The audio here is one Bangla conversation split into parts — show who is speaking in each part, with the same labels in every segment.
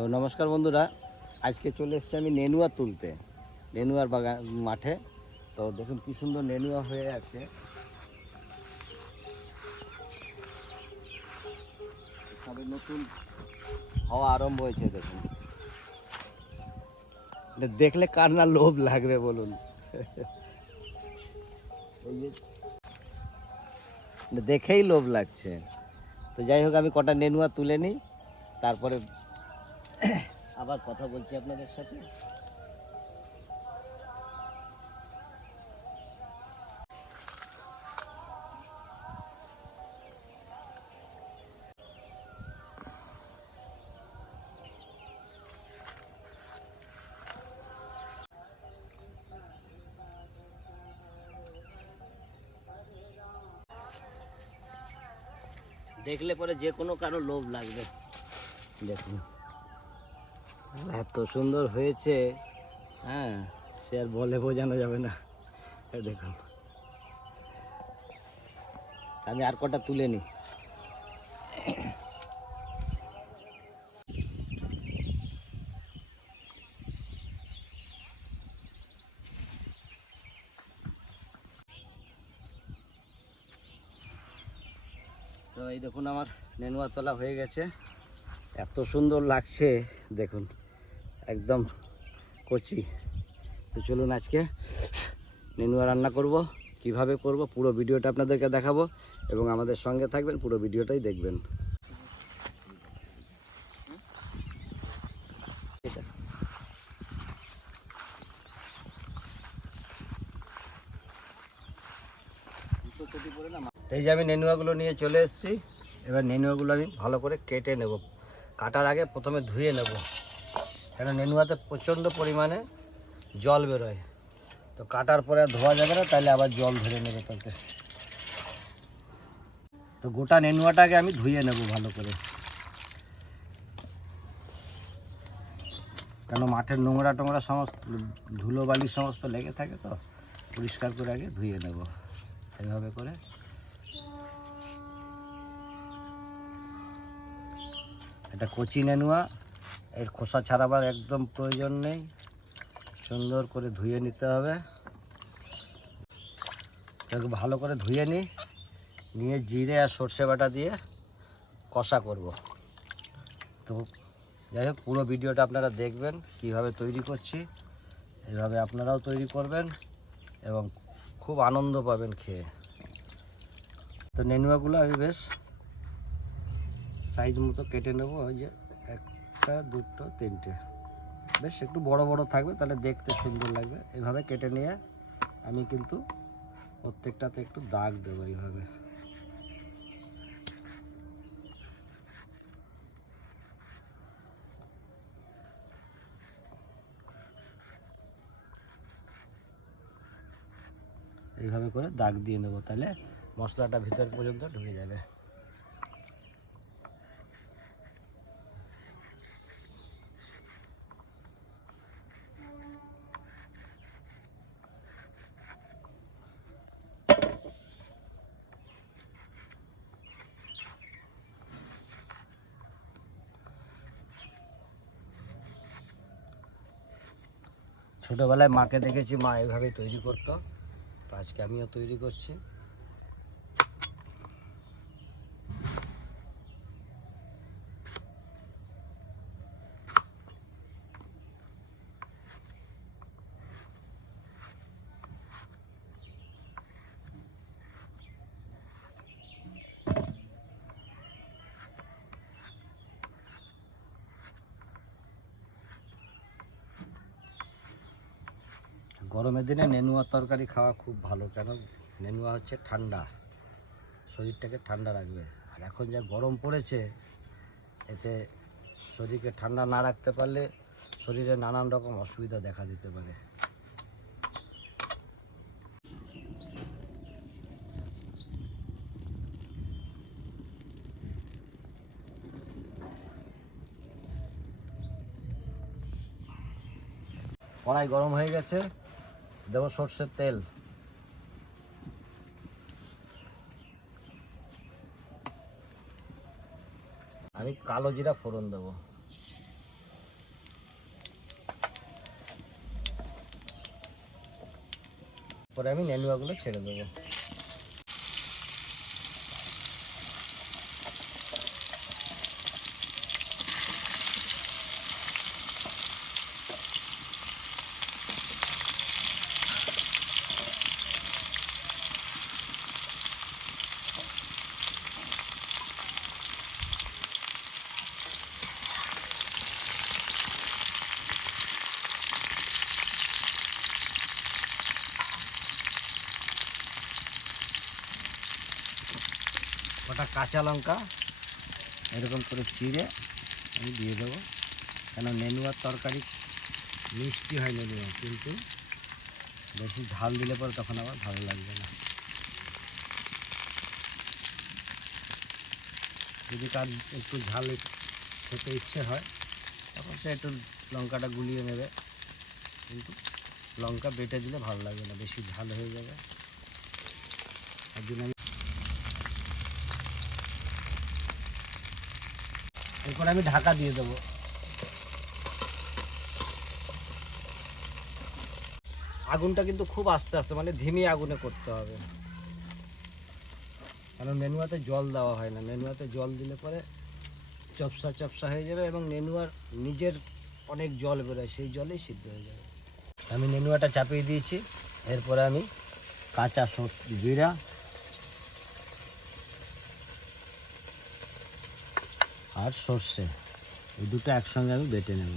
Speaker 1: তো নমস্কার বন্ধুরা, আজকে চলে এসেছি আমি নেনুয়া তুলতে, নেনুয়ার বাগান, মাঠে। তো দেখুন কি সুন্দর নেনুয়া হয়ে আছে। নতুন হওয়া আরম্ভ হয়েছে, দেখুন। দেখলে কার না লোভ লাগবে বলুন। দেখেই লোভ লাগছে। তো যাই হোক, আমি কটা নেনুয়া তুলে নিই, তারপরে আবার কথা বলছি আপনাদের সাথে? দেখলে পরে যে কোনো কারও লোভ লাগবে। দেখুন। এত সুন্দর হয়েছে। হ্যাঁ সে আর বলে বোঝানো যাবে না। দেখুন। আমি আর কটা তুলে নিই। তো এই দেখুন আমার নেনুয়া তোলা হয়ে গেছে। এত সুন্দর লাগছে। দেখুন, একদম কচি। তো চলুন আজকে নেনুয়া রান্না করব, কীভাবে করব পুরো ভিডিওটা আপনাদেরকে দেখাবো এবং আমাদের সঙ্গে থাকবেন, পুরো ভিডিওটাই দেখবেন। এই যে আমি নেনুয়াগুলো নিয়ে চলে এসেছি, এবার নেনুয়াগুলো আমি ভালো করে কেটে নেব। কাটার আগে প্রথমে ধুয়ে নেব। কেন নেনুয়াতে প্রচণ্ড পরিমাণে জল বেরোয়। তো কাটার পরে ধোয়া যাবে না তাহলে আবার জল ধরে নেবে তাতে। তো গোটা নেনুয়াটাকে আমি ধুয়ে নেব ভালো করে। কেন মাঠের নোংরা টোংরা সমস্ত, ধুলো বালি সমস্ত লেগে থাকে তো, পরিষ্কার করে আগে ধুয়ে নেব। এইভাবে করে এটা কচি নেনুয়া। এর খোসা ছাড়াবার একদম প্রয়োজন নেই। সুন্দর করে ধুয়ে নিতে হবে। এটাকে ভালো করে ধুয়ে নিই নিয়ে জিরে আর সর্ষে বাটা দিয়ে কষা করব। তো যাই হোক, পুরো ভিডিওটা আপনারা দেখবেন, কীভাবে তৈরি করছি এইভাবে আপনারাও তৈরি করবেন এবং খুব আনন্দ পাবেন খেয়ে। তো নেনুয়াগুলো আমি বেশ সাইজ মতো কেটে নেব, ওই যে একটা, দুটো, তিনটে। বেশ, একটু বড় বড় থাকবে, তাহলে দেখতে সুন্দর লাগবে। এভাবে কেটে নিয়ে আমি কিন্তু প্রত্যেকটাতে একটু দাগ দেবো এইভাবে। এইভাবে করে দাগ দিয়ে নেব, তাহলে মশলাটা ভিতর পর্যন্ত ঢুকে যাবে। ছোটোবেলায় মাকে দেখেছি মা এভাবে তৈরি করতো। আজকে আমিও তৈরি করছি। গরমের দিনে নেনুয়ার তরকারি খাওয়া খুব ভালো, কেন? নেনুয়া হচ্ছে ঠান্ডা, শরীরটাকে ঠান্ডা রাখবে। আর এখন যা গরম পড়েছে, এতে শরীরকে ঠান্ডা না রাখতে পারলে শরীরে নানান রকম অসুবিধা দেখা দিতে পারে। কড়াই গরম হয়ে গেছে। দেব সর্ষের তেল। আমি কালো জিরা ফোড়ন দেব। পরে আমি নেনুয়াগুলো ছেড়ে দেবো। ওটা কাঁচা লঙ্কা, এরকম করে চিড়ে আমি দিয়ে দেবো। কেন, নেনুয়ার তরকারি মিষ্টি হয় নেনুয়া, কিন্তু বেশি ঝাল দিলে পরে তখন আবার ভালো লাগবে না। যদি তার একটু ঝাল খেতে ইচ্ছে হয়, তখন সে একটু লঙ্কাটা গুলিয়ে নেবে। কিন্তু লঙ্কা বেটে দিলে ভালো লাগবে না, বেশি ঝাল হয়ে যাবে। জন্য এরপর আমি ঢাকা দিয়ে দেবো। আগুনটা কিন্তু খুব আস্তে আস্তে মানে ধিমি আগুনে করতে হবে। কারণ নেনুয়াতে জল দেওয়া হয় না। নেনুয়াতে জল দিলে পরে চপসা চপসা হয়ে যাবে এবং নেনুয়ার নিজের অনেক জল বেরোয়, সেই জলেই সিদ্ধ হয়ে যাবে। আমি নেনুয়াটা চাপিয়ে দিয়েছি। এরপরে আমি কাঁচা জিরা আর সর্ষে। এই দুটো একসঙ্গে আমি বেটে নেব।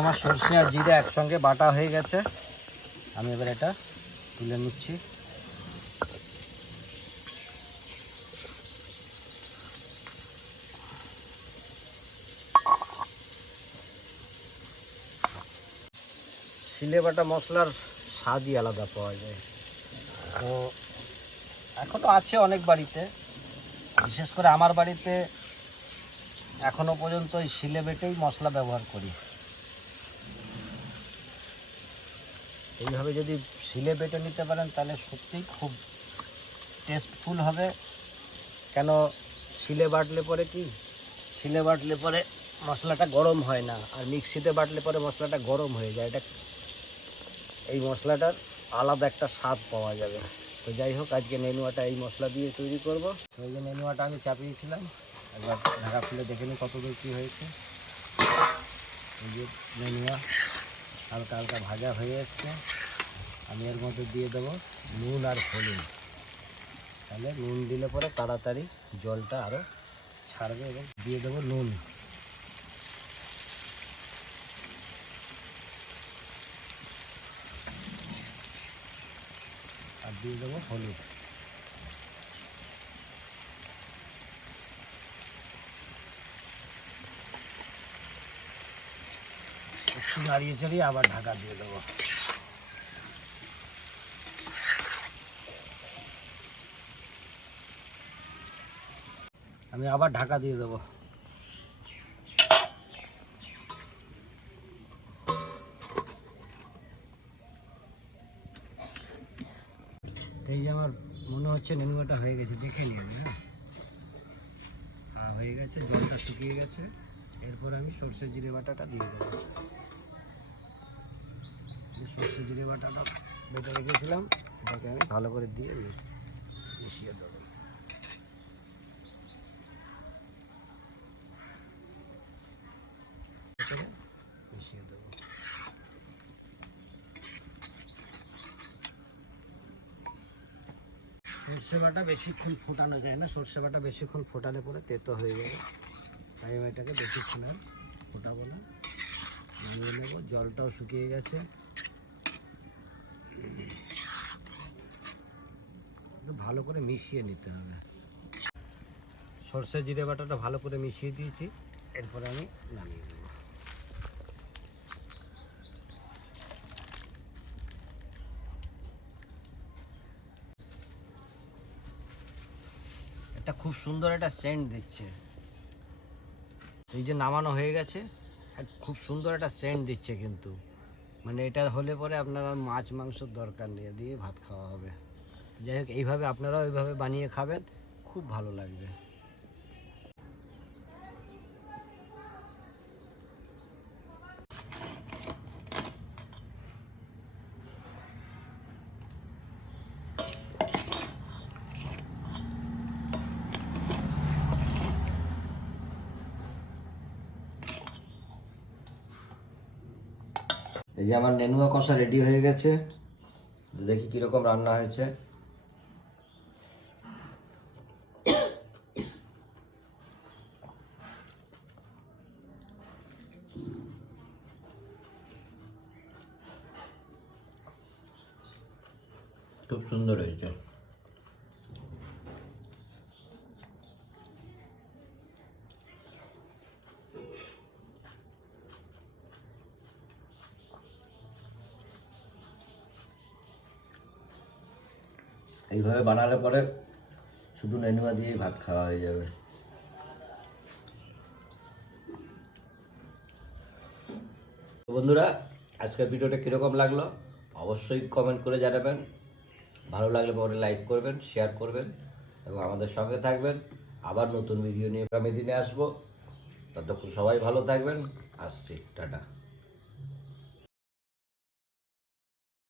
Speaker 1: আমার সর্ষে আর জিরে একসঙ্গে বাটা হয়ে গেছে। আমি এবার এটা তুলে নিচ্ছি। শিলে বাটা মশলার স্বাদই আলাদা পাওয়া যায়। তো এখনও আছে অনেক বাড়িতে। বিশেষ করে আমার বাড়িতে এখনও পর্যন্ত ওই শিলে বেটেই মশলা ব্যবহার করি। এইভাবে যদি শিলে বেটে নিতে পারেন, তাহলে সত্যিই খুব টেস্টফুল হবে। কেন, শিলে বাটলে পরে কি? শিলে বাটলে পরে মশলাটা গরম হয় না, আর মিক্সিতে বাটলে পরে মশলাটা গরম হয়ে যায়। এটা এই মশলাটার আলাদা একটা স্বাদ পাওয়া যাবে। তো যাই হোক, আজকে নেনুয়াটা এই মশলা দিয়ে তৈরি করব। এই যে নেনুয়াটা আমি চাপিয়েছিলাম, একবার ঢাকা খুলে দেখে নিই কত দূর কী হয়েছে। এই যে নেনুয়া হালকা হালকা ভাজা হয়ে এসছে। আমি এর মধ্যে দিয়ে দেবো নুন আর হলুদ। তাহলে নুন দিলে পরে তাড়াতাড়ি জলটা আরও ছাড়বে এবং দিয়ে দেবো নুন। আর দিয়ে দেবো হলুদ। একটু নাড়িয়ে চাড়িয়ে আবার ঢাকা দিয়ে দেবো। আমি আবার ঢাকা দিয়ে দেবো। এই যে আমার মনে হচ্ছে নেনুয়াটা হয়ে গেছে, দেখে নিন হ্যাঁ? হ্যাঁ হয়ে গেছে, জলটা শুকিয়ে গেছে। এরপর আমি সর্ষে জিরে বাটাটা দিয়ে দেবো। সর্ষে জিরে বাটাটা বেটে রেখেছিলাম, এটাকে আমি ভালো করে দিয়ে মিশিয়ে দেবো। মিশিয়ে দেবো। সর্ষে বাটা বেশিক্ষণ ফোটানো যায় না, সর্ষে বাটা বেশিক্ষণ ফোটালে পরে তেতো হয়ে যাবে। তাই আমি এটাকে বেশিক্ষণ আর ফোটাবো না। নামিয়ে নেব, জলটাও শুকিয়ে গেছে। ভালো করে মিশিয়ে নিতে হবে। সর্ষে জিরে বাটাটা ভালো করে মিশিয়ে দিয়েছি, এরপরে আমি নামিয়ে দেব এটা খুব সুন্দর একটা সেন্ট দিচ্ছে। এই যে নামানো হয়ে গেছে খুব সুন্দর একটা সেন্ট দিচ্ছে কিন্তু। মানে এটা হলে পরে আপনার মাছ মাংসর দরকার নেই, দিয়ে ভাত খাওয়া হবে। যাই হোক, এইভাবে আপনারাও এইভাবে বানিয়ে খাবেন, খুব ভালো লাগবে। এই যে আমার নেনুয়া কষা রেডি হয়ে গেছে। দেখি কীরকম রান্না হয়েছে। খুব সুন্দর হয়েছে। এইভাবে বানালে পরে শুধু নেনুয়া দিয়েই ভাত খাওয়া হয়ে যাবে। বন্ধুরা, আজকের ভিডিওটা কীরকম লাগল? অবশ্যই কমেন্ট করে জানাবেন। ভালো লাগলে পরে লাইক করবেন শেয়ার করবেন এবং আমাদের সঙ্গে থাকবেন। আবার নতুন ভিডিও নিয়ে আগামী দিনে আসব। ততক্ষণ সবাই ভালো থাকবেন। আসছি। টাটা।